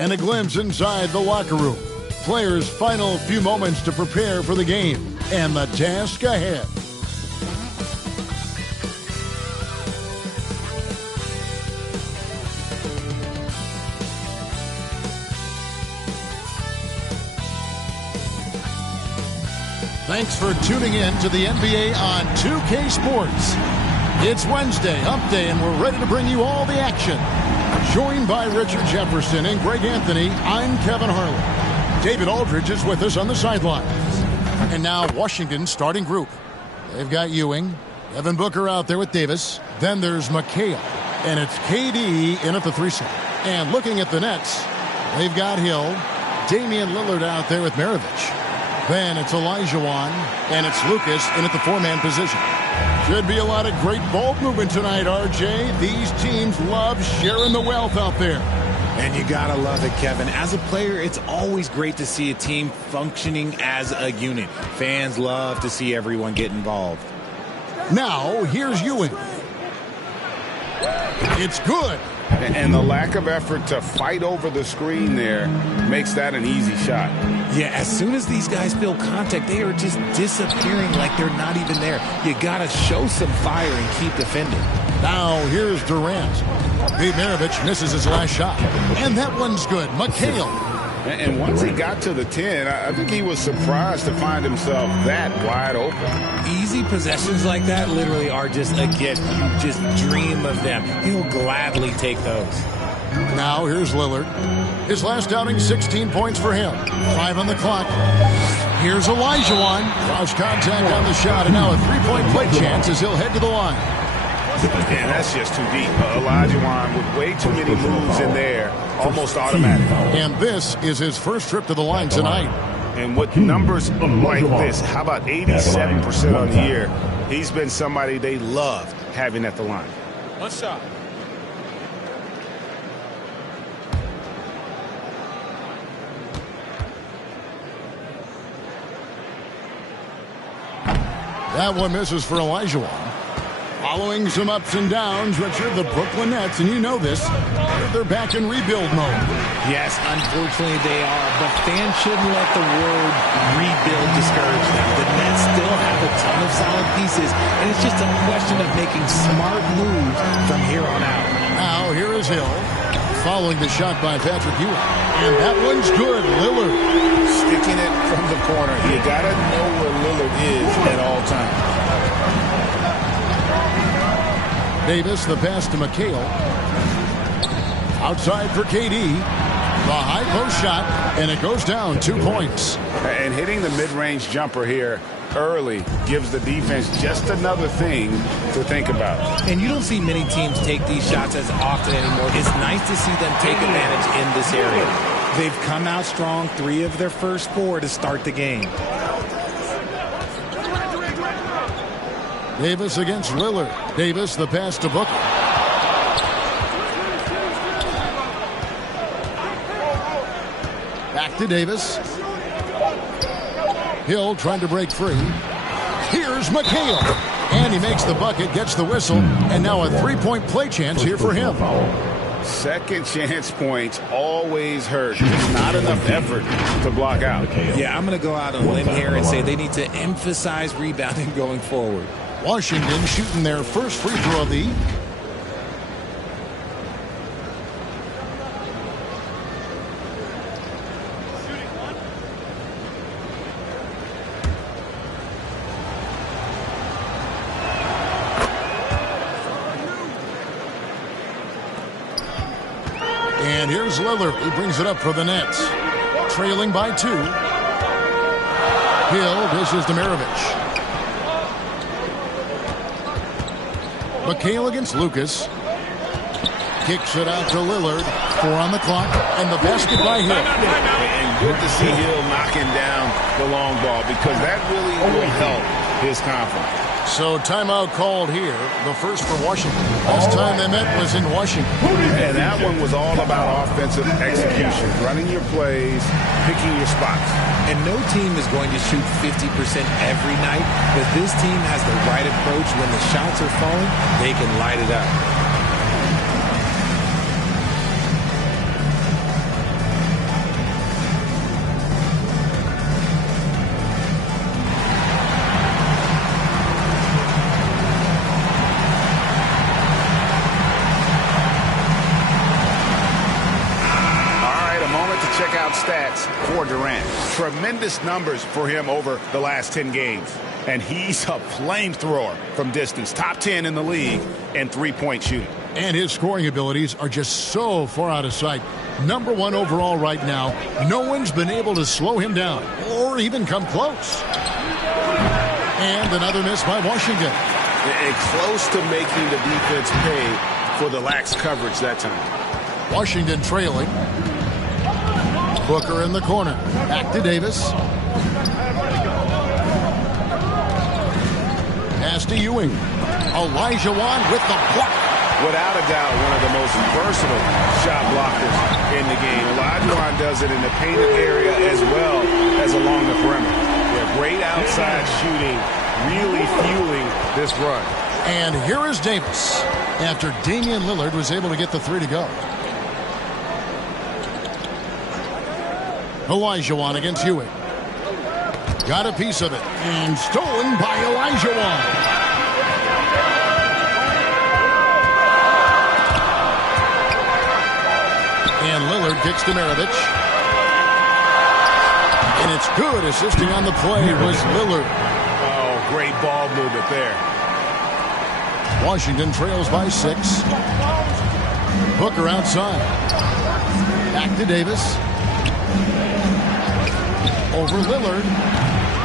and a glimpse inside the locker room. Players' final few moments to prepare for the game and the task ahead. Thanks for tuning in to the NBA on 2K Sports. It's Wednesday, Hump Day, and we're ready to bring you all the action. Joined by Richard Jefferson and Greg Anthony, I'm Kevin Harlan. David Aldridge is with us on the sidelines. And now Washington's starting group. They've got Ewing, Devin Booker out there with Davis. Then there's McHale, and it's KD in at the 3 slot. And looking at the Nets, they've got Hill, Damian Lillard out there with Maravich. Then it's Olajuwon, and it's Lucas in at the 4-man position. Should be a lot of great ball movement tonight, RJ. These teams love sharing the wealth out there. And you gotta love it, Kevin. As a player, it's always great to see a team functioning as a unit. Fans love to see everyone get involved. Now, here's Ewing. It's good. And the lack of effort to fight over the screen there makes that an easy shot. Yeah, as soon as these guys feel contact, they are just disappearing like they're not even there. You gotta show some fire and keep defending. Now, here's Durant. Pete Maravich misses his last shot. And that one's good. McHale. And once he got to the 10, I think he was surprised to find himself that wide open. Easy possessions like that literally are just a gift. You just dream of them. He'll gladly take those. Now here's Lillard. His last outing, 16 points for him. 5 on the clock. Here's Olajuwon. Cross contact on the shot, and now a 3-point play chance as he'll head to the line. Man, that's just too deep. Olajuwon with way too many moves in there, almost automatic. And this is his first trip to the line tonight. And with numbers like this, how about 87% on the year? He's been somebody they love having at the line. One shot. That one misses for Olajuwon. Following some ups and downs, Richard, the Brooklyn Nets, and you know this, they're back in rebuild mode. Yes, unfortunately they are, but fans shouldn't let the word rebuild discourage them. The Nets still have a ton of solid pieces, and it's just a question of making smart moves from here on out. Now, here is Hill, following the shot by Patrick Ewing. And that one's good, Lillard. Sticking it from the corner. You got to know where Lillard is at all times. Davis, the pass to McHale. Outside for KD. The high post shot, and it goes down 2 points. And hitting the mid-range jumper here early gives the defense just another thing to think about. And you don't see many teams take these shots as often anymore. It's nice to see them take advantage in this area. They've come out strong, 3 of their first 4 to start the game. Davis against Lillard. Davis, the pass to Booker. Back to Davis. Hill trying to break free. Here's McHale. And he makes the bucket, gets the whistle, and now a 3-point play chance here for him. Second chance points always hurt. Just not enough effort to block out. Yeah, I'm going to go out on a limb here and say they need to emphasize rebounding going forward. Washington shooting their first free throw of the evening. And here's Lillard. He brings it up for the Nets. Trailing by 2. Hill dishes to Maravich. McHale against Lucas. Kicks it out to Lillard. 4 on the clock. And the basket by Hill. And good to see Hill knocking down the long ball because that really will help his confidence. So timeout called here. The first for Washington. Last time they met was in Washington. And that one was all about offensive execution. Running your plays, picking your spots. And no team is going to shoot 50% every night, but this team has the right approach. When the shots are falling, they can light it up. standout stats for Durant. Tremendous numbers for him over the last 10 games. And he's a flamethrower from distance. Top 10 in the league in three-point shooting. And his scoring abilities are just so far out of sight. Number 1 overall right now. No one's been able to slow him down or even come close. And another miss by Washington. And close to making the defense pay for the lax coverage that time. Washington trailing. Booker in the corner. Back to Davis. Pass to Ewing. Olajuwon with the block. Without a doubt, one of the most versatile shot blockers in the game. Olajuwon does it in the painted area as well as along the perimeter. Yeah, great outside shooting, really fueling this run. And here is Davis after Damian Lillard was able to get the 3 to go. Olajuwon against Ewing. Got a piece of it. And stolen by Olajuwon. And Lillard kicks to Maravich. And it's good. Assisting on the play was Lillard. Oh, great ball movement there. Washington trails by 6. Booker outside. Back to Davis. Over Lillard.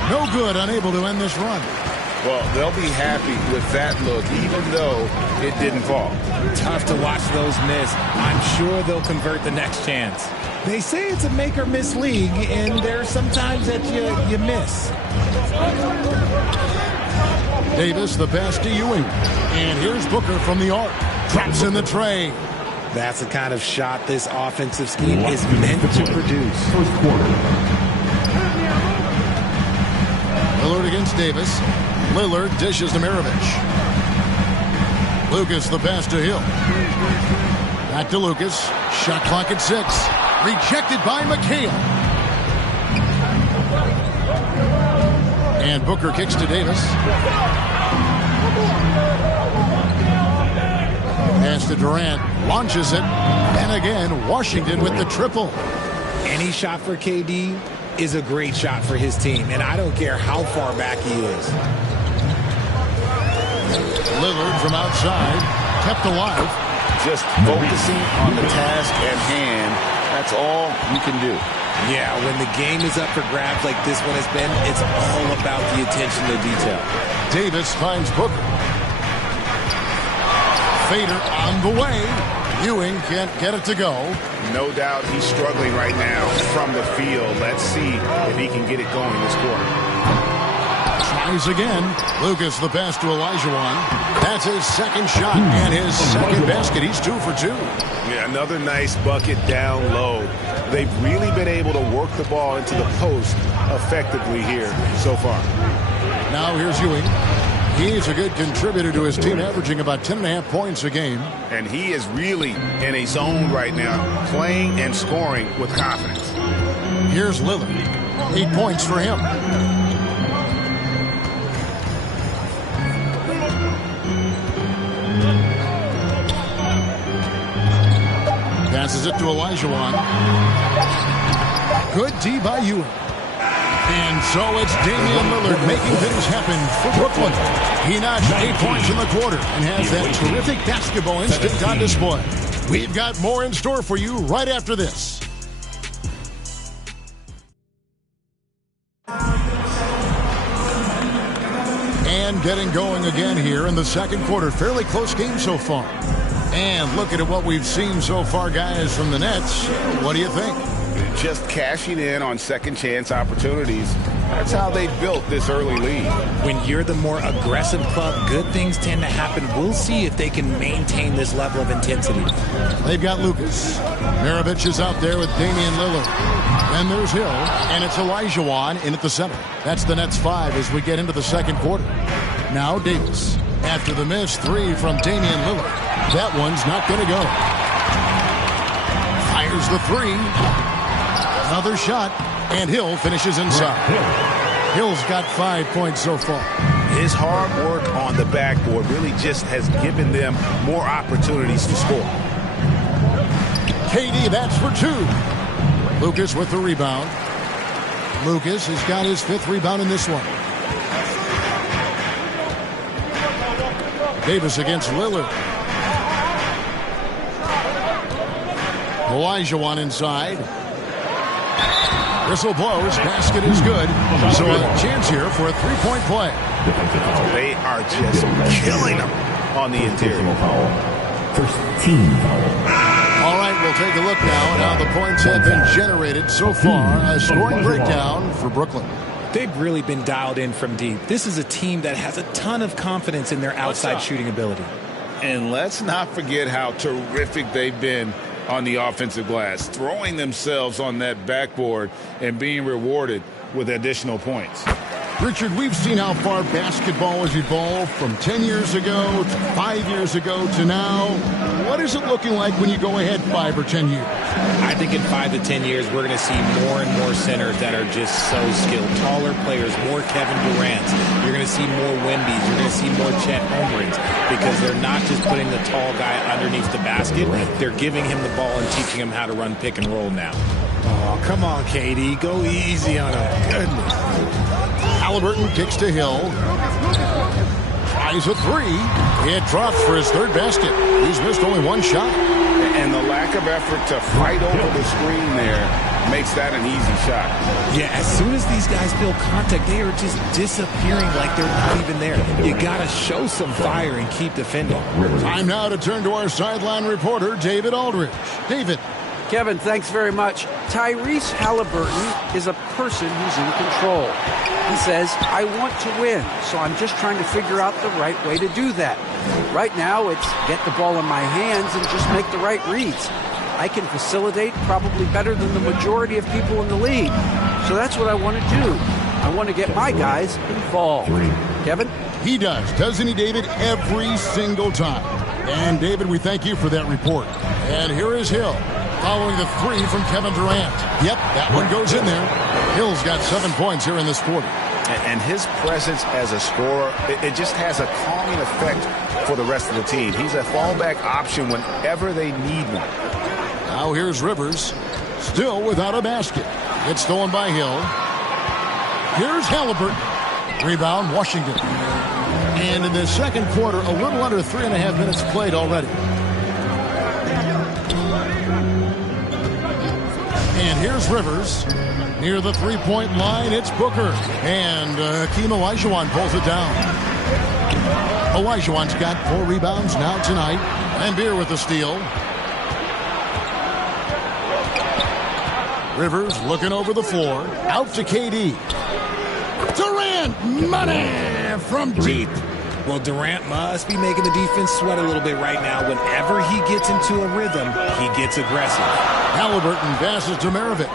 No good, unable to end this run. Well, they'll be happy with that look, even though it didn't fall. Tough to watch those miss. I'm sure they'll convert the next chance. They say it's a make-or-miss league, and there's sometimes that you miss. Davis, the pass to Ewing. And here's Booker from the arc. Drops in the tray. That's the kind of shot this offensive scheme is meant to produce. First quarter. Lillard against Davis. Lillard dishes to Maravich. Lucas the pass to Hill. Back to Lucas. Shot clock at 6. Rejected by McHale. And Booker kicks to Davis. Pass to Durant. Launches it. And again, Washington with the triple. Any shot for KD is a great shot for his team, and I don't care how far back he is. Lillard from outside, kept alive. Just focusing on the task at hand, that's all you can do. Yeah, when the game is up for grabs like this one has been, it's all about the attention to detail. Davis finds Booker. Fader on the way. Ewing can't get it to go. No doubt he's struggling right now from the field. Let's see if he can get it going this quarter. Tries again. Lucas the pass to Olajuwon. That's his second shot and his second basket. He's 2 for 2. Yeah, another nice bucket down low. They've really been able to work the ball into the post effectively here so far. Now here's Ewing. He's a good contributor to his team, averaging about 10.5 points a game. And he is really in a zone right now, playing and scoring with confidence. Here's Lillard. 8 points for him. Passes it to Olajuwon. Good D by Ewing. And so it's Damian Lillard making things happen for Brooklyn. He notched 8 points in the quarter and has that terrific basketball instinct on display. We've got more in store for you right after this. And getting going again here in the second quarter. Fairly close game so far. And looking at what we've seen so far, guys, from the Nets, what do you think? Just cashing in on second chance opportunities. That's how they built this early lead. When you're the more aggressive club, good things tend to happen. We'll see if they can maintain this level of intensity. They've got Lucas. Maravich is out there with Damian Lillard. Then there's Hill, and it's Olajuwon in at the center. That's the Nets 5 as we get into the second quarter. Now Davis. After the missed 3 from Damian Lillard. That one's not going to go. Fires the 3. Another shot, and Hill finishes inside. Hill's got 5 points so far. His hard work on the backboard really just has given them more opportunities to score. KD, that's for 2. Lucas with the rebound. Lucas has got his 5th rebound in this one. Davis against Lillard. Olajuwon inside. Whistle blows. Basket is good. So a chance here for a 3-point play. They are just killing them on the interior. First team foul. All right, we'll take a look now at how the points have been generated so far. A scoring breakdown for Brooklyn. They've really been dialed in from deep. This is a team that has a ton of confidence in their outside shooting ability. And let's not forget how terrific they've been on the offensive glass, throwing themselves on that backboard and being rewarded with additional points. Richard, we've seen how far basketball has evolved from 10 years ago to 5 years ago to now. What is it looking like when you go ahead 5 or 10 years? I think in 5 to 10 years, we're going to see more and more centers that are just so skilled. Taller players, more Kevin Durant's. You're going to see more Wembys. You're going to see more Chet Holmgrens because they're not just putting the tall guy underneath the basket. They're giving him the ball and teaching him how to run pick and roll now. Oh, come on, KD. Go easy on him. Goodness. Halliburton kicks to Hill. Tries a 3. It drops for his 3rd basket. He's missed only 1 shot. And the lack of effort to fight over the screen there makes that an easy shot. Yeah, as soon as these guys feel contact, they are just disappearing like they're not even there. You got to show some fire and keep defending. Time now to turn to our sideline reporter, David Aldridge. David. Kevin, thanks very much. Tyrese Halliburton is a person who's in control. He says, I want to win, so I'm just trying to figure out the right way to do that. Right now, it's get the ball in my hands and just make the right reads. I can facilitate probably better than the majority of people in the league. So that's what I want to do. I want to get my guys involved. Kevin? He does, doesn't he, David? Every single time. And, David, we thank you for that report. And here is Hill, following the 3 from Kevin Durant. Yep, that one goes in there. Hill's got 7 points here in this quarter. And his presence as a scorer, it just has a calming effect for the rest of the team. He's a fallback option whenever they need one. Now here's Rivers, still without a basket. It's stolen by Hill. Here's Halliburton. Rebound, Washington. And in the second quarter, a little under 3.5 minutes played already. And here's Rivers. Near the 3-point line, it's Booker. And Hakeem Olajuwon pulls it down. Olajuwon's got 4 rebounds now tonight. And Beer with the steal. Rivers looking over the floor. Out to KD. Durant, money from deep. Well, Durant must be making the defense sweat a little bit right now. Whenever he gets into a rhythm, he gets aggressive. Halliburton passes to Maravich.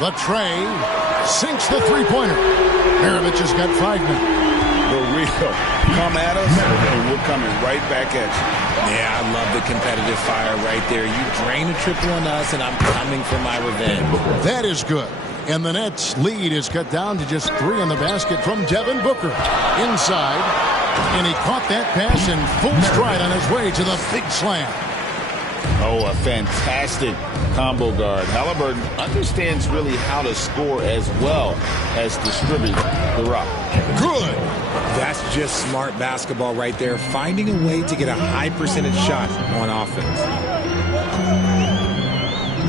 The tray sinks the 3-pointer. Maravich has got 5 minutes. The real come at us, and we're coming right back at you. Yeah, I love the competitive fire right there. You drain a triple on us, and I'm coming for my revenge. That is good. And the Nets' lead is cut down to just 3 on the basket from Devin Booker. Inside, and he caught that pass in full stride on his way to the big slam. Oh, a fantastic combo guard. Halliburton understands really how to score as well as distribute the rock. Good. That's just smart basketball right there, finding a way to get a high percentage shot on offense.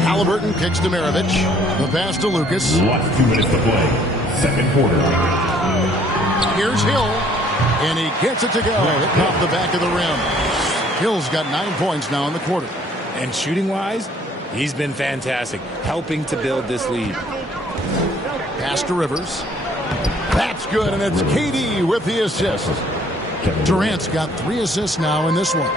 Halliburton kicks to Maravich. The pass to Lucas. Last 2 minutes to play. Second quarter. Here's Hill. And he gets it to go. Hitting off the back of the rim. Hill's got 9 points now in the quarter. And shooting-wise, he's been fantastic, helping to build this lead. Pass to Rivers. That's good, and it's KD with the assist. Durant's got 3 assists now in this one.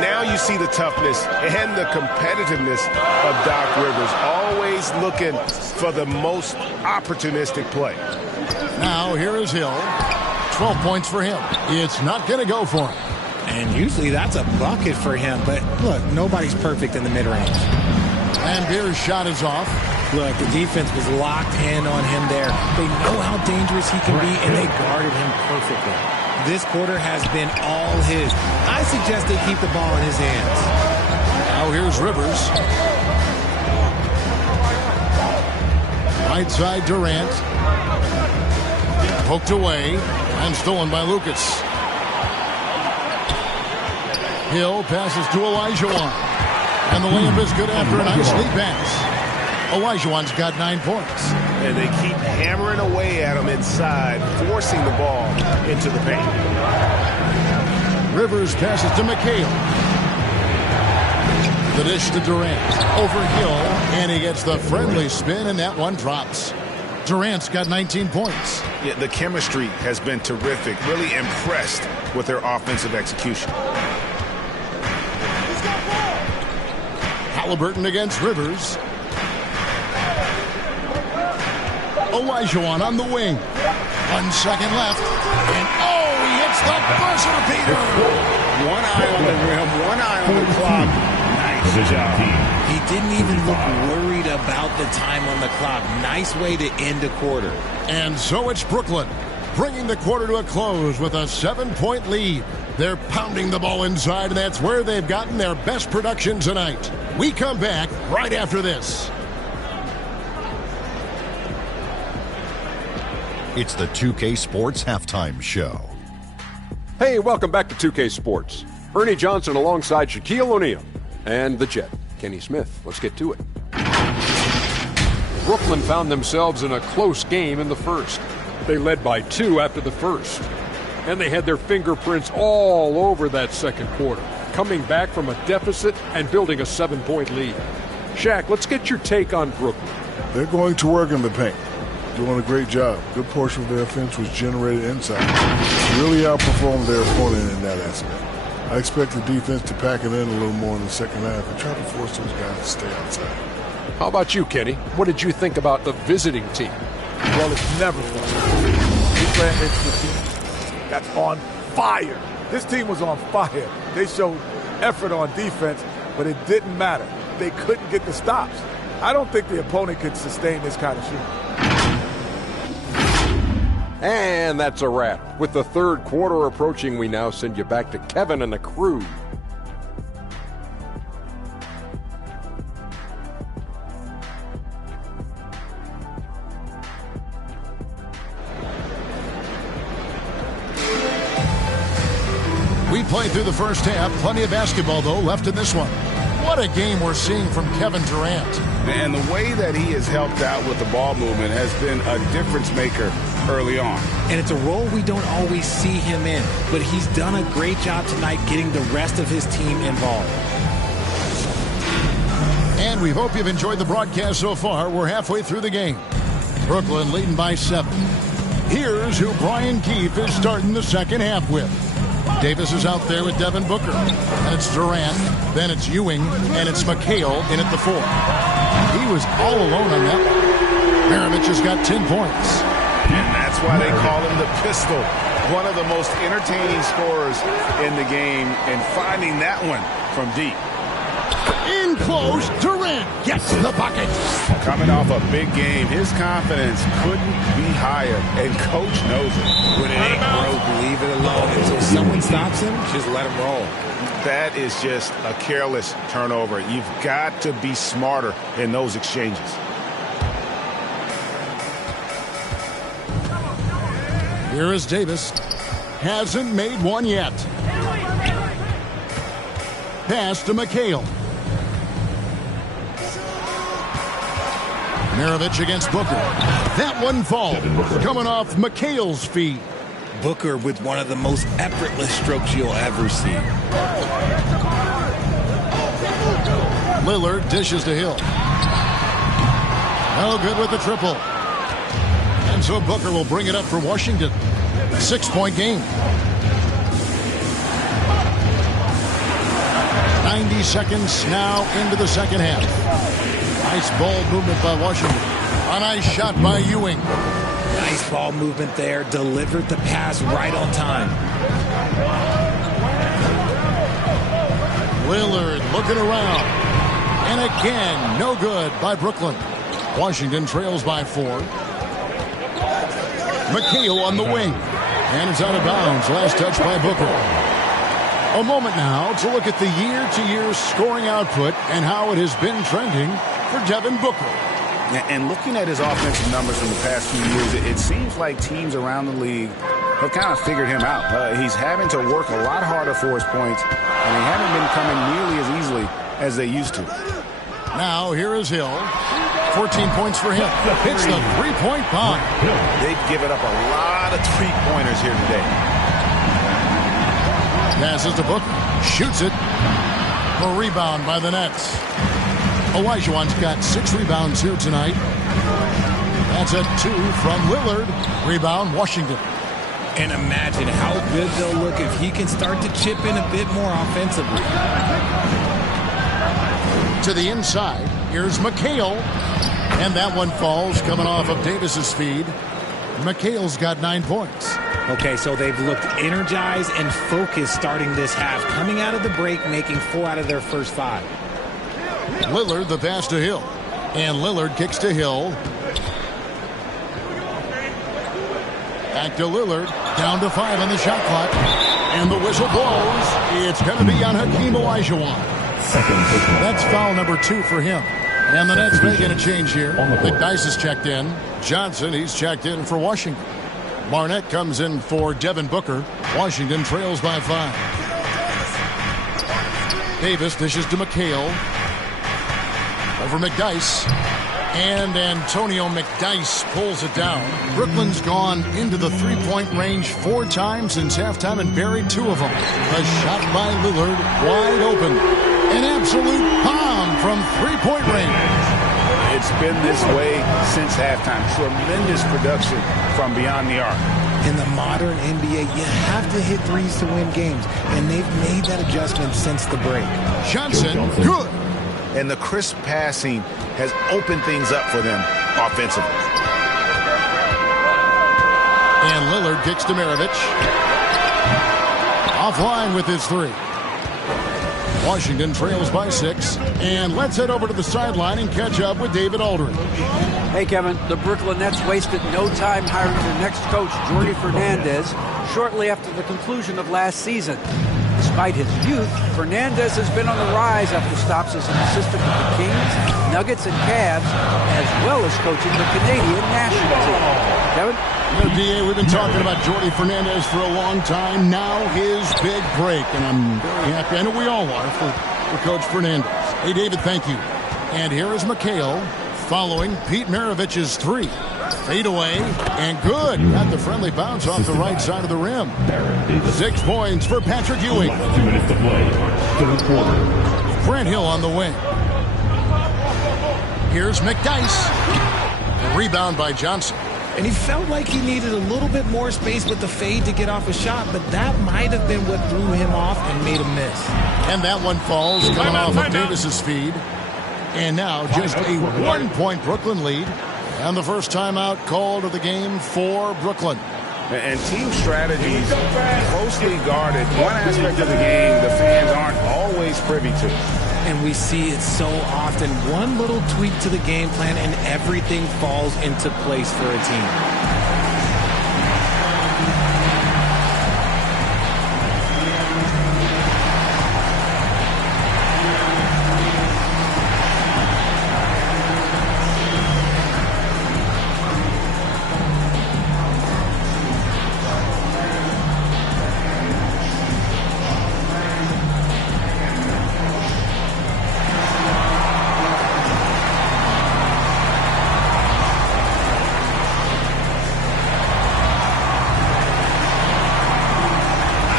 Now you see the toughness and the competitiveness of Doc Rivers, always looking for the most opportunistic play. Now here is Hill. 12 points for him. It's not going to go for him. And usually that's a bucket for him, but look, nobody's perfect in the mid-range. And Beer's shot is off. Look, the defense was locked in on him there. They know how dangerous he can be, and they guarded him perfectly. This quarter has been all his. I suggest they keep the ball in his hands. Now here's Rivers. Right side, Durant. Poked away and stolen by Lucas. Hill passes to Olajuwon. And the layup is good after a nice lead pass. Olajuwon's got 9 points. And they keep hammering away at him inside, forcing the ball into the paint. Rivers passes to McHale. The dish to Durant. Over Hill, and he gets the friendly spin, and that one drops. Durant's got 19 points. Yeah, the chemistry has been terrific. Really impressed with their offensive execution. Halliburton against Rivers. Olajuwon on the wing. 1 second left. And he hits the buzzer beater. One eye on the rim, one eye on the clock. Nice job. He didn't even look worried about the time on the clock. Nice way to end a quarter. And so it's Brooklyn, bringing the quarter to a close with a 7-point lead. They're pounding the ball inside, and that's where they've gotten their best production tonight. We come back right after this. It's the 2K Sports Halftime Show. Hey, welcome back to 2K Sports. Ernie Johnson alongside Shaquille O'Neal and the Jet, Kenny Smith. Let's get to it. Brooklyn found themselves in a close game in the first. They led by 2 after the first. And they had their fingerprints all over that second quarter, coming back from a deficit and building a 7-point lead. Shaq, let's get your take on Brooklyn. They're going to work in the paint. Doing a great job. Good portion of their offense was generated inside. Really outperformed their opponent in that aspect. I expect the defense to pack it in a little more in the second half and try to force those guys to stay outside. How about you, Kenny? What did you think about the visiting team? Well, it's never fun. We ran into the team that's on fire. This team was on fire. They showed effort on defense, but it didn't matter. They couldn't get the stops. I don't think the opponent could sustain this kind of shooting. And that's a wrap. With the third quarter approaching, we now send you back to Kevin and the crew. We played through the first half. Plenty of basketball, though, left in this one. What a game we're seeing from Kevin Durant. And the way that he has helped out with the ball movement has been a difference maker early on. And it's a role we don't always see him in, but he's done a great job tonight getting the rest of his team involved. And we hope you've enjoyed the broadcast so far. We're halfway through the game. Brooklyn leading by 7. Here's who Brian Keefe is starting the second half with. Davis is out there with Devin Booker. And it's Durant. Then it's Ewing. And it's McHale in at the 4. He was all alone on that one. Maravich has got 10 points. And that's why they call him the pistol. One of the most entertaining scorers in the game. And finding that one from deep. In close, Durant gets the bucket. Coming off a big game, his confidence couldn't be higher, and coach knows it. When it ain't broke, leave it alone. Until someone stops him, just let him roll. That is just a careless turnover. You've got to be smarter in those exchanges. Here is Davis. Hasn't made one yet. Pass to McHale. Maravich against Booker. That one falls. Coming off McHale's feet. Booker with one of the most effortless strokes you'll ever see. Lillard dishes to Hill. No good with the triple. And so Booker will bring it up for Washington. 6-point game. 90 seconds now into the second half. Nice ball movement by Washington. A nice shot by Ewing. Nice ball movement there. Delivered the pass right on time. Lillard looking around. And again, no good by Brooklyn. Washington trails by 4. McHale on the wing. And it's out of bounds. Last touch by Booker. A moment now to look at the year-to-year scoring output and how it has been trending for Devin Booker. And looking at his offensive numbers from the past few years, it seems like teams around the league have kind of figured him out. He's having to work a lot harder for his points, and they haven't been coming nearly as easily as they used to. Now here is Hill. 14 points for him. Hits the three-point bomb. They've given up a lot of three-pointers here today. Passes to Booker. Shoots it. A rebound by the Nets. Olajuwon's got 6 rebounds here tonight. That's a 2 from Lillard. Rebound, Washington. And imagine how good they'll look if he can start to chip in a bit more offensively. To the inside, here's McHale. And that one falls coming off of Davis's feed. McHale's got 9 points. Okay, so they've looked energized and focused starting this half, coming out of the break, making 4 out of their first 5. Lillard, the pass to Hill. And Lillard kicks to Hill. Back to Lillard. Down to 5 on the shot clock. And the whistle blows. It's going to be on Hakeem Olajuwon. That's foul number 2 for him. And the Nets making a change here. McDyess is checked in. Johnson, he's checked in for Washington. Barnett comes in for Devin Booker. Washington trails by 5. Davis dishes to McHale. Over McDyess. And Antonio McDyess pulls it down. Brooklyn's gone into the three-point range 4 times since halftime and buried 2 of them. A shot by Lillard, wide open. An absolute bomb from three-point range. It's been this way since halftime. Tremendous production from beyond the arc. In the modern NBA, you have to hit threes to win games, and they've made that adjustment since the break. Johnson, good. And the crisp passing has opened things up for them offensively. And Lillard kicks to Maravich. Offline with his 3. Washington trails by 6. And let's head over to the sideline and catch up with David Aldridge. Hey, Kevin, the Brooklyn Nets wasted no time hiring their next coach, Jordi Fernandez, shortly after the conclusion of last season. Despite his youth, Fernandez has been on the rise after stops as an assistant with the Kings, Nuggets, and Cavs, as well as coaching the Canadian national team. Kevin? You know, DA, we've been talking about Jordi Fernandez for a long time. Now his big break, and I'm very happy. I know we all are for Coach Fernandez. Hey, David, thank you. And here is McHale following Pete Maravich's 3. Fade away, and good. Got the friendly bounce off the right side of the rim. 6 points for Patrick Ewing. 2 minutes to play. 3rd quarter. Grant Hill on the wing. Here's McDyess. Rebound by Johnson. And he felt like he needed a little bit more space with the fade to get off a shot, but that might have been what threw him off and made him miss. And that one falls coming off of Davis's feed. And now just a 1-point Brooklyn lead. And the first timeout called of the game for Brooklyn. And team strategies closely guarded. One aspect of the game the fans aren't always privy to. And we see it so often. One little tweak to the game plan and everything falls into place for a team.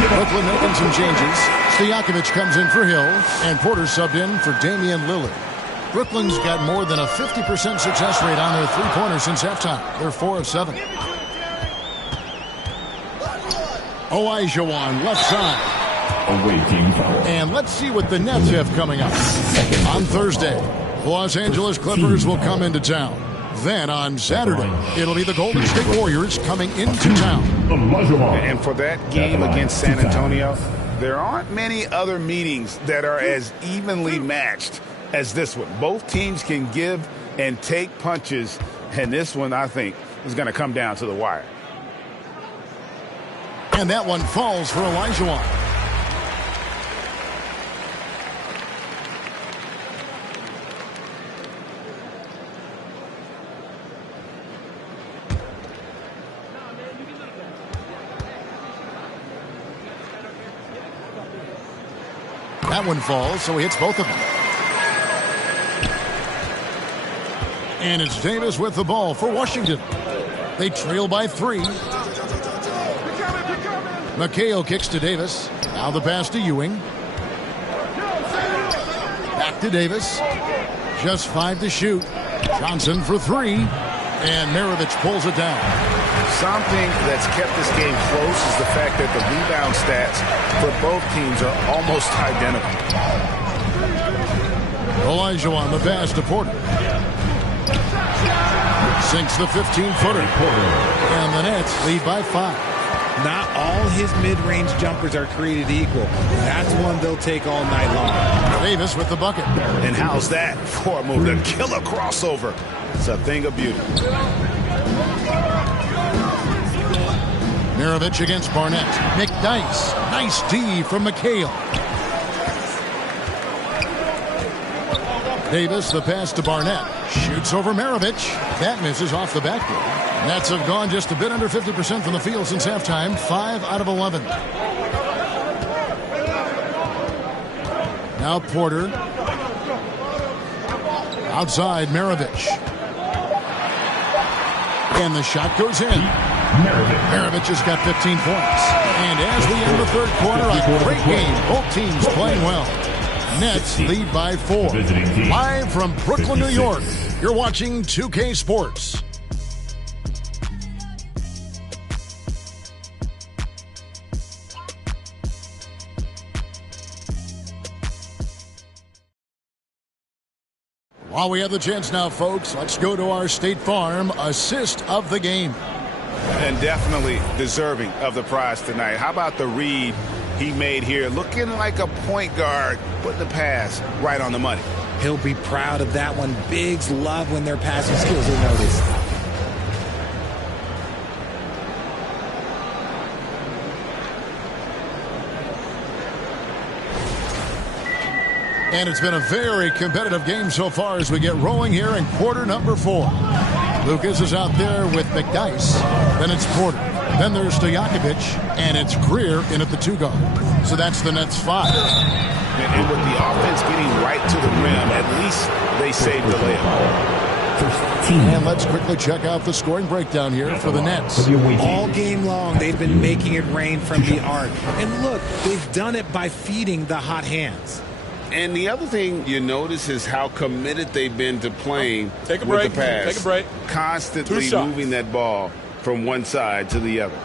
Brooklyn making some changes. Stojakovic comes in for Hill, and Porter subbed in for Damian Lillard. Brooklyn's got more than a 50% success rate on their three-pointers since halftime. They're 4 of 7. Olajuwon, left side. Away team foul. And let's see what the Nets have coming up. On Thursday, the Los Angeles Clippers will come into town. Then on Saturday, it'll be the Golden State Warriors coming into town. And for that game against San Antonio, there aren't many other meetings that are as evenly matched as this one. Both teams can give and take punches, and this one, I think, is going to come down to the wire. And that one falls for Olajuwon. That one falls, so he hits both of them. And it's Davis with the ball for Washington. They trail by 3. McHale kicks to Davis. Now the pass to Ewing. Back to Davis. Just 5 to shoot. Johnson for 3. And Maravich pulls it down. Something that's kept this game close is the fact that the rebound stats for both teams are almost identical. Elijah on the pass to Porter. Sinks the 15-footer. And the Nets lead by 5. Not all his mid-range jumpers are created equal. That's one they'll take all night long. Davis with the bucket. And how's that for a move? The killer crossover. It's a thing of beauty. Maravich against Barnett. McDyess. Nice D from McHale. Davis, the pass to Barnett. Shoots over Maravich. That misses off the backboard. Nets have gone just a bit under 50% from the field since halftime. 5 out of 11. Now Porter. Outside Maravich. And the shot goes in. Maravich has got 15 points. And as we end the third quarter, a great game. Both teams playing well. Nets lead by 4. Live from Brooklyn, New York, you're watching 2K Sports. While we have the chance now, folks, let's go to our State Farm assist of the game. And definitely deserving of the prize tonight. How about the read he made here? Looking like a point guard, putting the pass right on the money. He'll be proud of that one. Bigs love when their passing skills are noticed. And it's been a very competitive game so far as we get rolling here in quarter number 4. Lucas is out there with McDyess. Then it's Porter. Then there's Stojakovic. And it's Greer in at the 2 guard. So that's the Nets 5. And with the offense getting right to the rim, at least they saved the layup. And let's quickly check out the scoring breakdown here for the Nets. All game long, they've been making it rain from the arc. And look, they've done it by feeding the hot hands. And the other thing you notice is how committed they've been to playing with the pass. Take a break. Constantly moving that ball from one side to the other.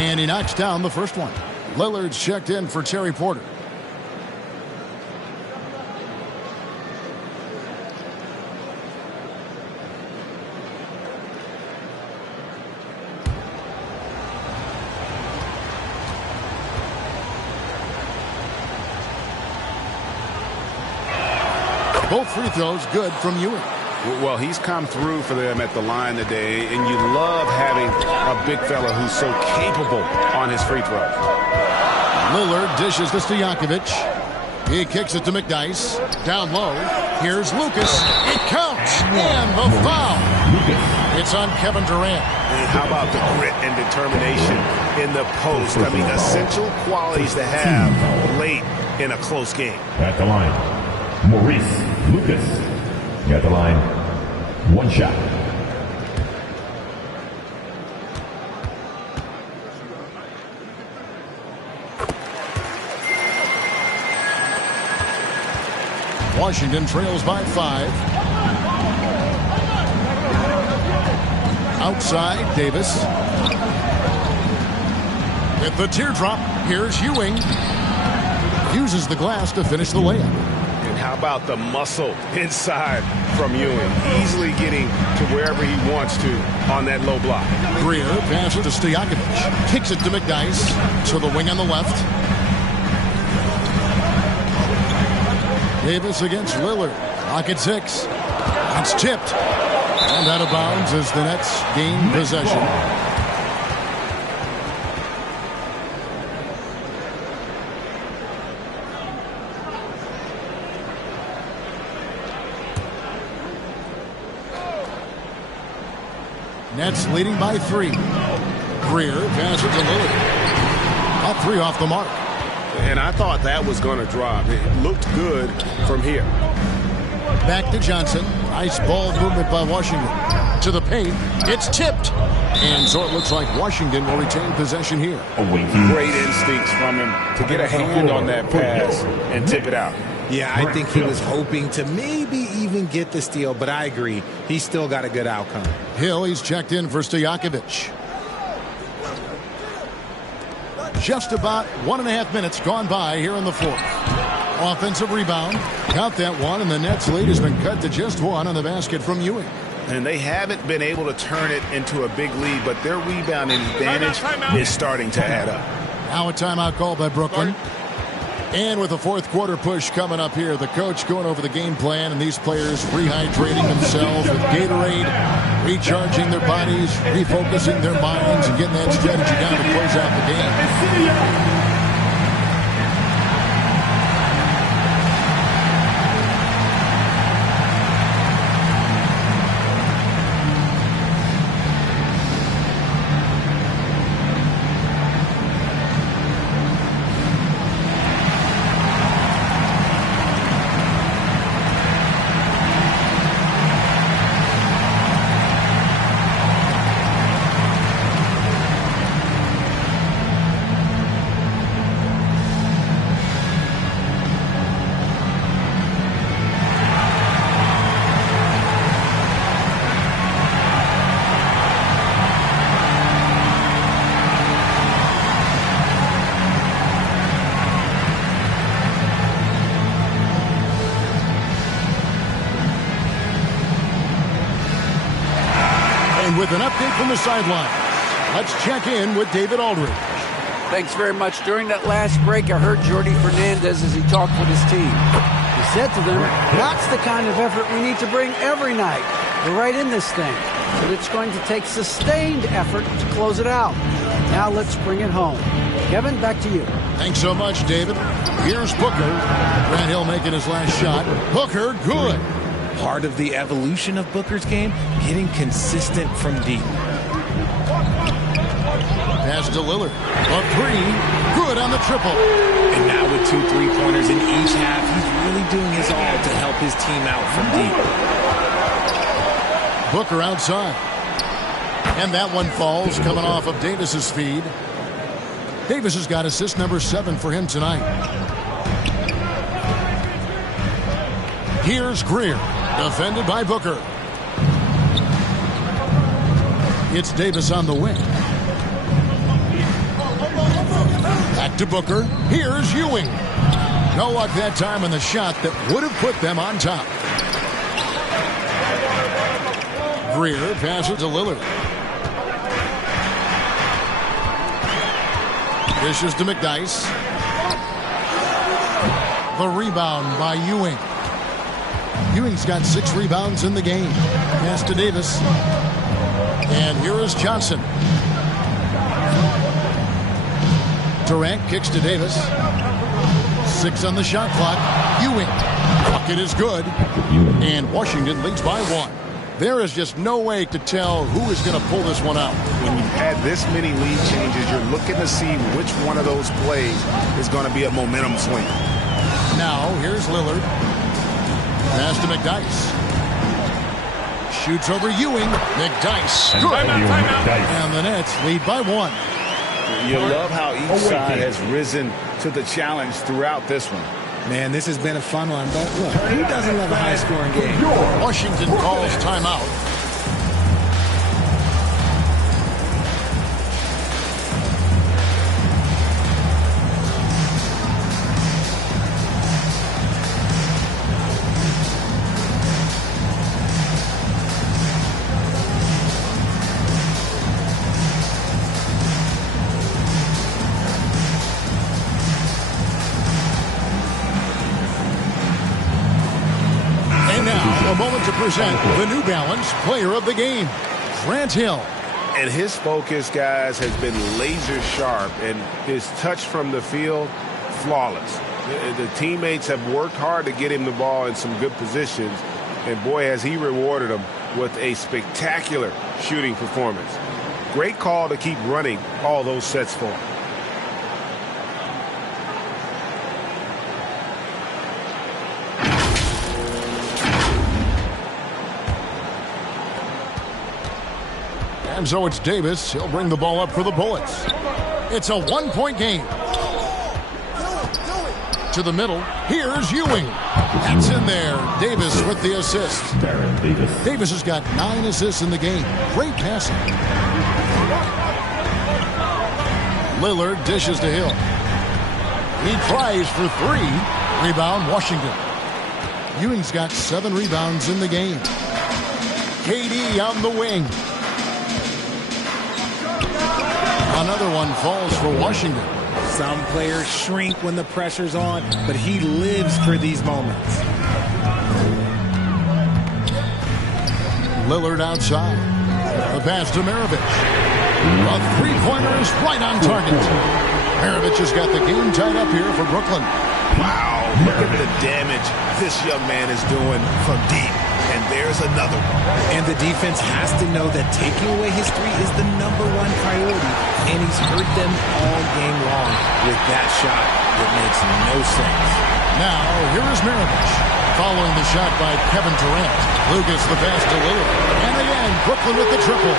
And he knocks down the first one. Lillard's checked in for Terry Porter. Both free throws good from Ewing. Well, he's come through for them at the line today, and you love having a big fella who's so capable on his free throws. Lillard dishes to Stojakovic. He kicks it to McDyess. Down low. Here's Lucas. It counts. And the foul. It's on Kevin Durant. And how about the grit and determination in the post? I mean, essential qualities to have late in a close game. At the line, Maurice Lucas. At the line, 1 shot. Washington trails by 5. Outside, Davis. With the teardrop, here's Ewing. Uses the glass to finish the layup. And how about the muscle inside from Ewing? Easily getting to wherever he wants to on that low block. Greer passes to Stojakovic. Kicks it to McDyess. To the wing on the left. Davis against Lillard. Clock at 6. It's tipped. And out of bounds as the Nets gain possession. Nets leading by 3. Greer passes to Lillard. A 3 off the mark. And I thought that was going to drop. It looked good from here. Back to Johnson. Nice ball movement by Washington. To the paint. It's tipped. And so it looks like Washington will retain possession here. Great instincts from him to get a hand on that pass and tip it out. Yeah, I think he was hoping to maybe even get the steal, but I agree. He still got a good outcome. Hill, he's checked in for Stojakovic. Just about 1.5 minutes gone by here in the fourth. Offensive rebound. Count that one, and the Nets lead has been cut to just 1 on the basket from Ewing. And they haven't been able to turn it into a big lead, but their rebounding advantage is starting to add up. Now a timeout called by Brooklyn. And with the fourth quarter push coming up here, the coach going over the game plan, and these players rehydrating themselves with Gatorade, recharging their bodies, refocusing their minds, and getting that strategy down to close out the game. With an update from the sideline, let's check in with David Aldridge. Thanks very much. During that last break, I heard Jordi Fernandez as he talked with his team. He said to them, that's the kind of effort we need to bring every night. We're right in this thing, but it's going to take sustained effort to close it out. Now let's bring it home. Kevin, back to you. Thanks so much, David. Here's Booker. Grant Hill making his last shot. Booker, good. Part of the evolution of Booker's game, getting consistent from deep. Pass to Lillard. A 3. Good on the triple. And now with 2 3-pointers in each half, he's really doing his all to help his team out from deep. Booker outside. And that one falls coming off of Davis's feed. Davis has got assist number 7 for him tonight. Here's Greer. Defended by Booker. It's Davis on the wing. Back to Booker. Here's Ewing. No luck that time on the shot that would have put them on top. Greer passes to Lillard. Dishes to McDyess. The rebound by Ewing. Ewing's got 6 rebounds in the game. Pass to Davis. And here is Johnson. Durant kicks to Davis. 6 on the shot clock. Ewing. Bucket is good. And Washington leads by 1. There is just no way to tell who is going to pull this one out. When you've had this many lead changes, you're looking to see which one of those plays is going to be a momentum swing. Now, here's Lillard. Pass to McDyess. Shoots over Ewing. McDyess. Good. And the Nets lead by 1. You love how each side has risen to the challenge throughout this one. Man, this has been a fun one, but look, who doesn't love a high-scoring game? Washington calls timeout. A moment to present the New Balance Player of the Game, Grant Hill. And his focus, guys, has been laser sharp, and his touch from the field, flawless. The teammates have worked hard to get him the ball in some good positions, and boy, has he rewarded them with a spectacular shooting performance. Great call to keep running all those sets for him. And so it's Davis. He'll bring the ball up for the Bullets. It's a one-point game. To the middle. Here's Ewing. That's in there. Davis with the assist. Davis has got 9 assists in the game. Great passing. Lillard dishes to Hill. He tries for 3. Rebound, Washington. Ewing's got 7 rebounds in the game. KD on the wing. Another one falls for Washington. Some players shrink when the pressure's on, but he lives for these moments. Lillard outside. The pass to Maravich. A three-pointer is right on target. Maravich has got the game tied up here for Brooklyn. Wow, look at the damage this young man is doing from deep. And there's another one. And the defense has to know that taking away his 3 is the #1 priority, and he's hurt them all game long with that shot. It makes no sense. Now, here is Maravich. Following the shot by Kevin Durant. Lucas the pass to Lillard. And again, Brooklyn with the triple.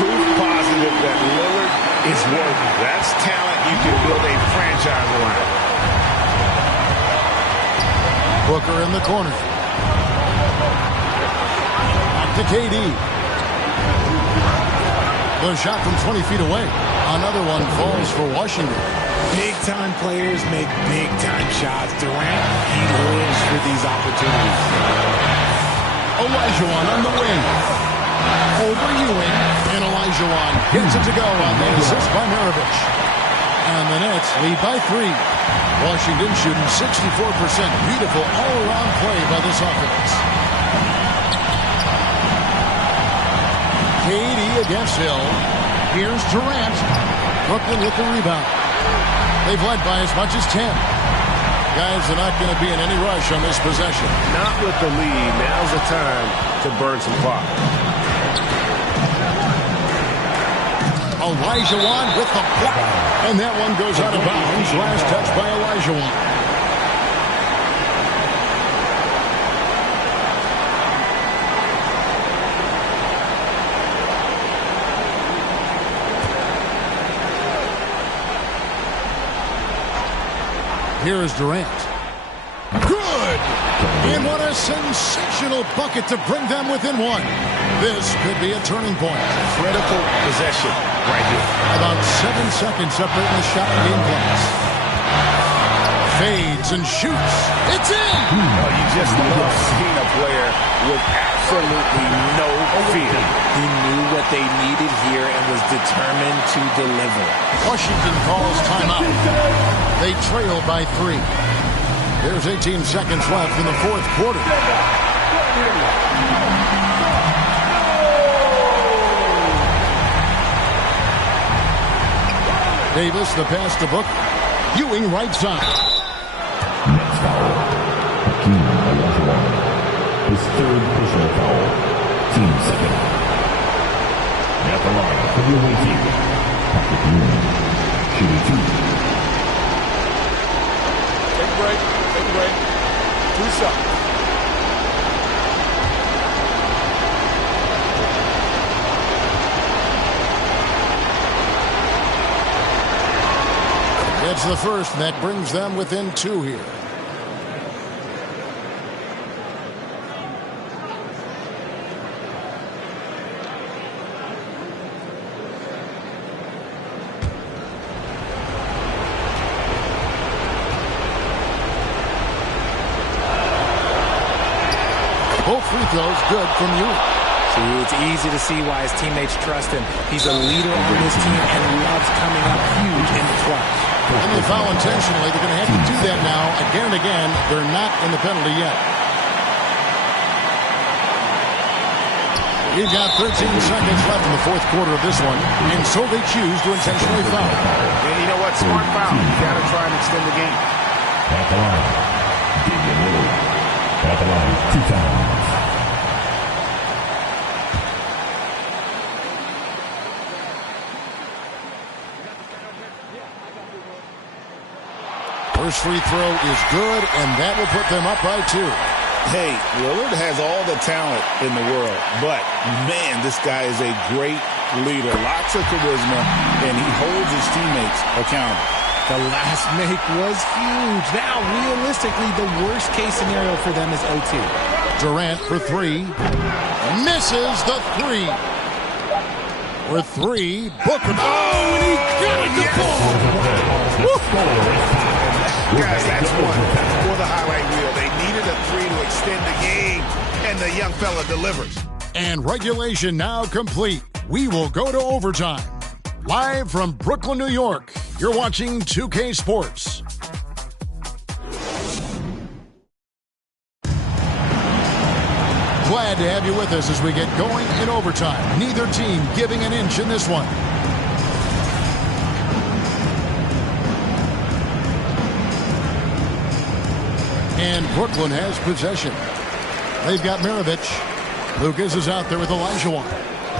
Proof positive that Lillard is worthy. That's talent you can build a franchise around. Booker in the corner. To KD. The shot from 20 feet away. Another one falls for Washington. Big-time players make big-time shots. Durant, he lives for these opportunities. Olajuwon on the wing. Over Ewing. And Olajuwon gets it to go on the assist by Maravich. And the Nets lead by 3. Washington shooting 64%. Beautiful all-around play by this offense. KD against Hill. Here's Durant. Brooklyn with the rebound. They've led by as much as 10. Guys are not going to be in any rush on this possession. Not with the lead. Now's the time to burn some clock. Olajuwon with the block. And that one goes out of bounds. Last touch by Olajuwon. Here is Durant. Good! And what a sensational bucket to bring them within 1. This could be a turning point. Critical possession right here. About 7 seconds separating the shot and game clocks. Fades and shoots. It's in! Oh, you just love seeing a player with absolutely no fear. He knew what they needed here and was determined to deliver. Washington calls timeout. They trail by 3. There's 18 seconds left in the 4th quarter. Davis, the pass to Booker. Ewing right side. Next foul. Hakeem Olajuwon. His 3rd personal foul. Team second. At the line for the away team. Patrick Ewing. Shooting 2. Take a break. Take a break. 2 shots. That's the first, and that brings them within 2 here. Both free throws good from Ewing. See, it's easy to see why his teammates trust him. He's a leader on this team and loves coming up huge in the clutch. And they foul intentionally. They're going to have to do that now again and again. They're not in the penalty yet. You've got 13 seconds left in the 4th quarter of this one, and so they choose to intentionally foul. And you know what? Smart foul. You got to try and extend the game. At the line. Damian Lillard. At the line. 2 times. First free throw is good, and that will put them up by 2. Hey, Lillard has all the talent in the world, but, man, this guy is a great leader. Lots of charisma, and he holds his teammates accountable. The last make was huge. Now, realistically, the worst-case scenario for them is OT. Durant for 3. Misses the 3. For 3, Booker. Oh, and he got it to fall. Guys, that's one for the highlight reel. They needed a 3 to extend the game, and the young fella delivers. And regulation now complete. We will go to overtime. Live from Brooklyn, New York, you're watching 2K Sports. Glad to have you with us as we get going in overtime. Neither team giving an inch in this one. And Brooklyn has possession. They've got Maravich. Lucas is out there with Olajuwon.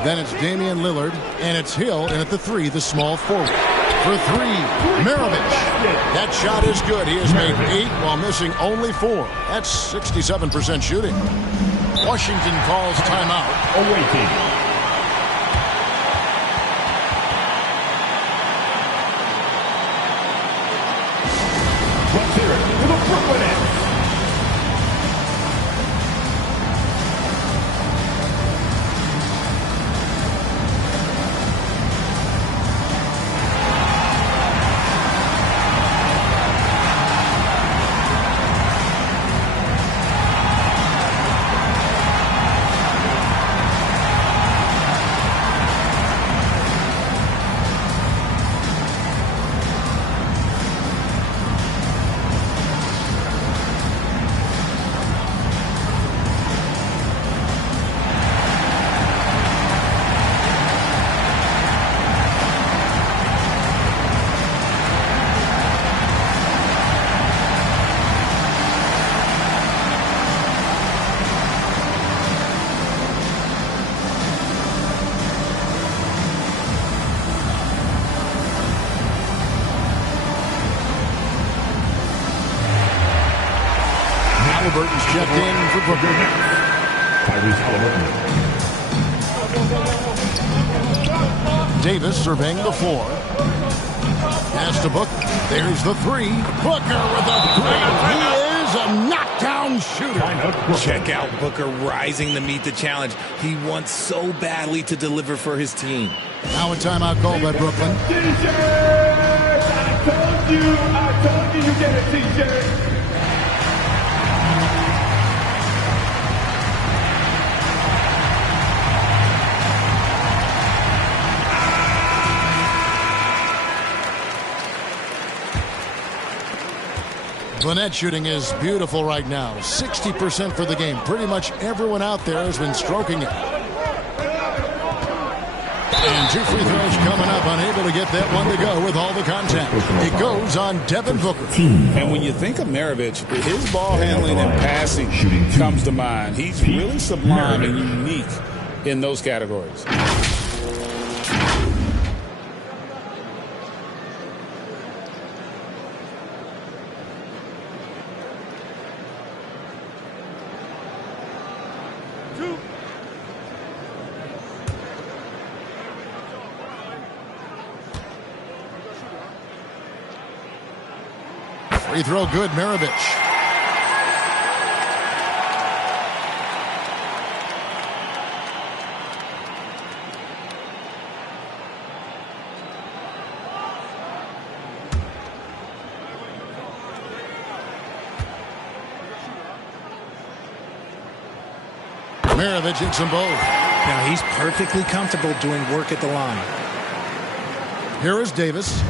Then it's Damian Lillard, and it's Hill, and at the 3, the small forward. For 3, Maravich. That shot is good. He has made 8 while missing only 4. That's 67% shooting. Washington calls timeout. Awaiting. Let's hear it for the Brooklyn Nets. Halliburton's checked in for Booker. Davis surveying the floor. Pass to Booker. There's the 3. Booker with a great. He is a knockdown shooter. Check out Booker rising to meet the challenge. He wants so badly to deliver for his team. Now a timeout call by Brooklyn. T-shirt! I told you get a T-shirt. The net shooting is beautiful right now. 60% for the game. Pretty much everyone out there has been stroking it. And 2 free throws coming up. Unable to get that one to go with all the contact. It goes on Devin Booker. And when you think of Maravich, his ball handling and passing comes to mind. He's really sublime and unique in those categories. Free throw good, Maravich. Maravich hits them both. Now he's perfectly comfortable doing work at the line. Here is Davis.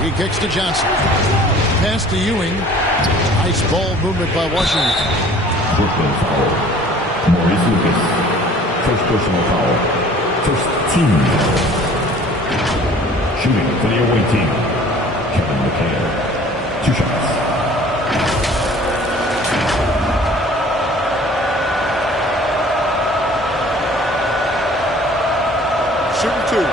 He kicks to Johnson. Pass to Ewing. Nice ball movement by Washington. Brooklyn foul. Maurice Lucas. First personal foul. First team foul. Shooting for the away team. Kevin McHale. 2 shots. shooting two.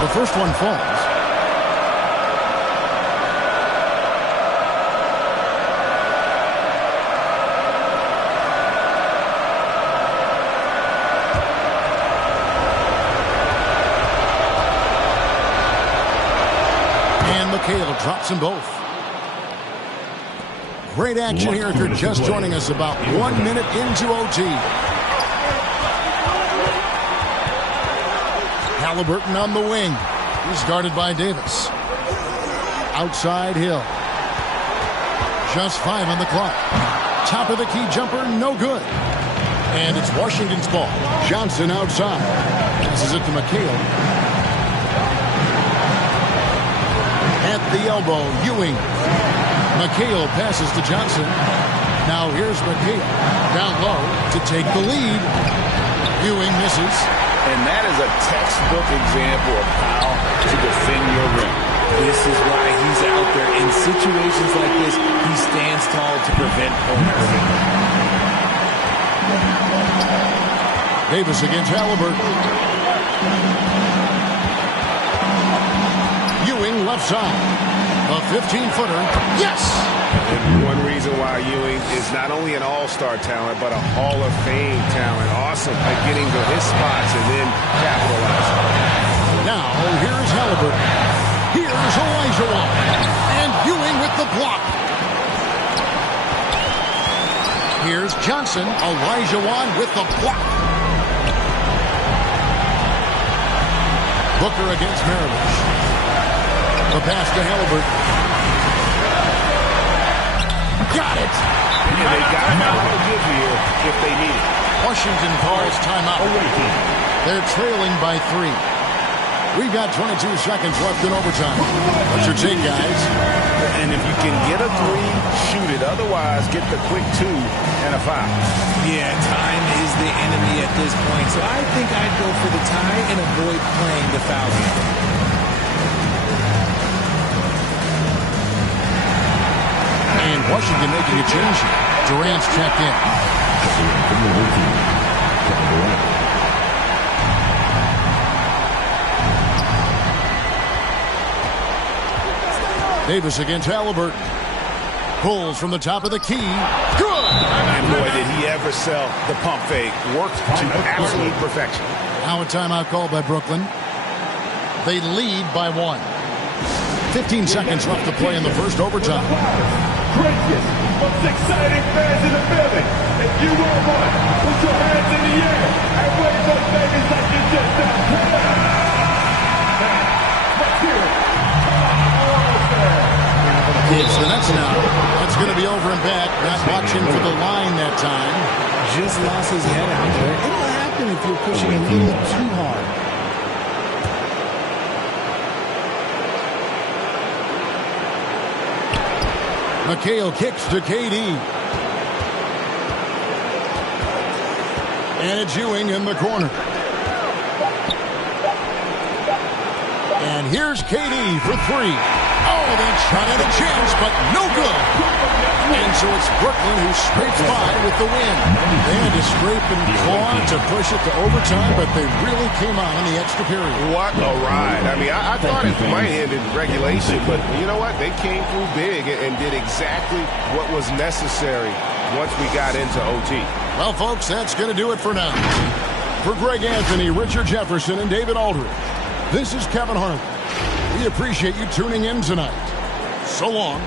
The first one falls. And McHale drops them both. Great action here if you're just joining us, about 1 minute into OT. Halliburton on the wing. He's guarded by Davis. Outside Hill. Just 5 on the clock. Top of the key jumper, no good. And it's Washington's ball. Johnson outside. Passes it to McHale. At the elbow, Ewing. McHale passes to Johnson. Now here's McHale. Down low to take the lead. Ewing misses. And that is a textbook example of how to defend your rim. This is why he's out there. In situations like this, he stands tall to prevent points. Davis against Halliburton. Ewing left side. A 15-footer. Yes! And one reason why Ewing is not only an all-star talent, but a Hall of Fame talent. Awesome at getting to his spots and then capitalizing. Now, here's Halliburton. Here's Elijah. And Ewing with the block. Here's Johnson. Elijah with the block. Booker against Maravich. The pass to Halliburton. Got it. And they got a to give here if they need it. Washington calls timeout. They're trailing by 3. We've got 22 seconds left in overtime. What's your take, guys? And if you can get a 3, shoot it. Otherwise, get the quick 2 and a foul. Yeah, time is the enemy at this point. So I think I'd go for the tie and avoid playing the foul game. And Washington making a change here. Durant's checked in. Davis against Halliburton. Pulls from the top of the key. Good! And boy, did he ever sell the pump fake. Worked to absolute perfection. Now a timeout called by Brooklyn. They lead by 1. 15 seconds left to play in the first overtime. Craziest, most exciting fans in the building. If you are one, put your hands in the air and wave those babies like you just don't care. Let's hear it. Almost there. It's the Nets now. That's going to be over and back. Not watching for the line that time. Just lost his head out there. It'll happen if you're pushing a little too hard. McHale kicks to KD. And it's Ewing in the corner. And here's KD for 3. Oh, that shot had a chance, but no good. And so it's Brooklyn who scrapes by with the win. They had to scrape and claw to push it to overtime, but they really came on in the extra period. What a ride. I mean, I thought it might end in regulation, but you know what? They came through big and did exactly what was necessary once we got into OT. Well, folks, that's going to do it for now. For Greg Anthony, Richard Jefferson, and David Aldridge, this is Kevin Harlan. We appreciate you tuning in tonight. So long.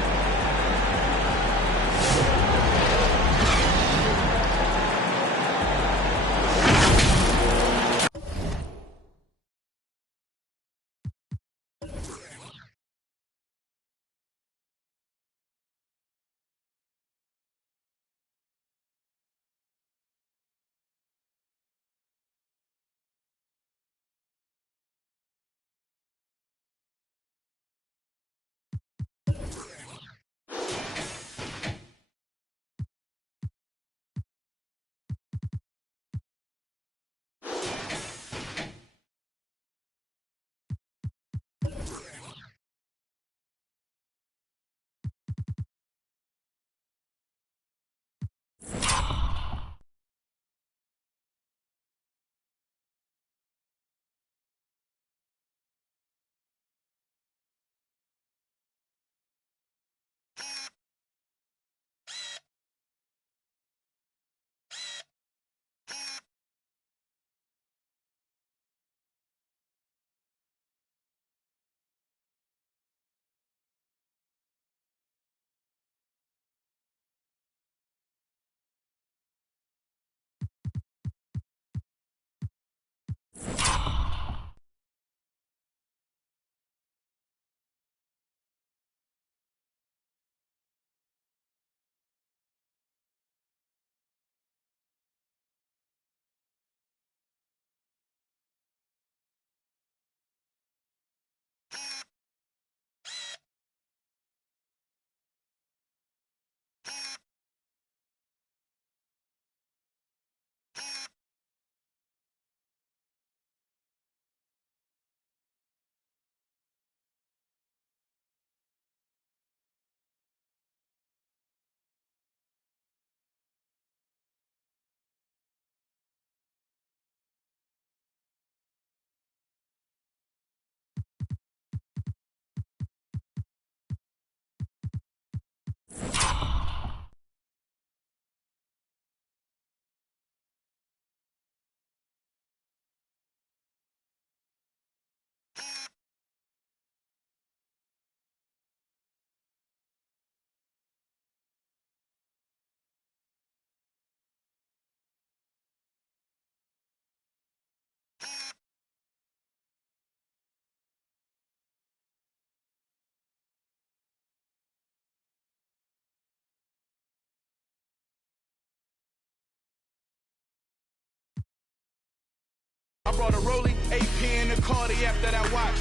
brought a rollie, AP in the car, the app that I watch.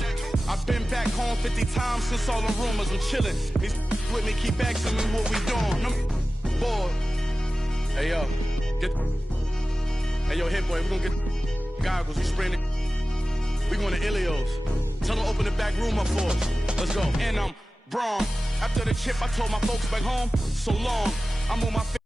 I've been back home 50 times since all the rumors. I'm chilling. These with me keep asking me what we doing. I'm bored. Hey yo, hey yo, hit boy, we gonna get goggles. We spraying it. We going to Ilios. Tell them open the back room up for us. Let's go. And I'm Braun. After the chip, I told my folks back home, so long. I'm on my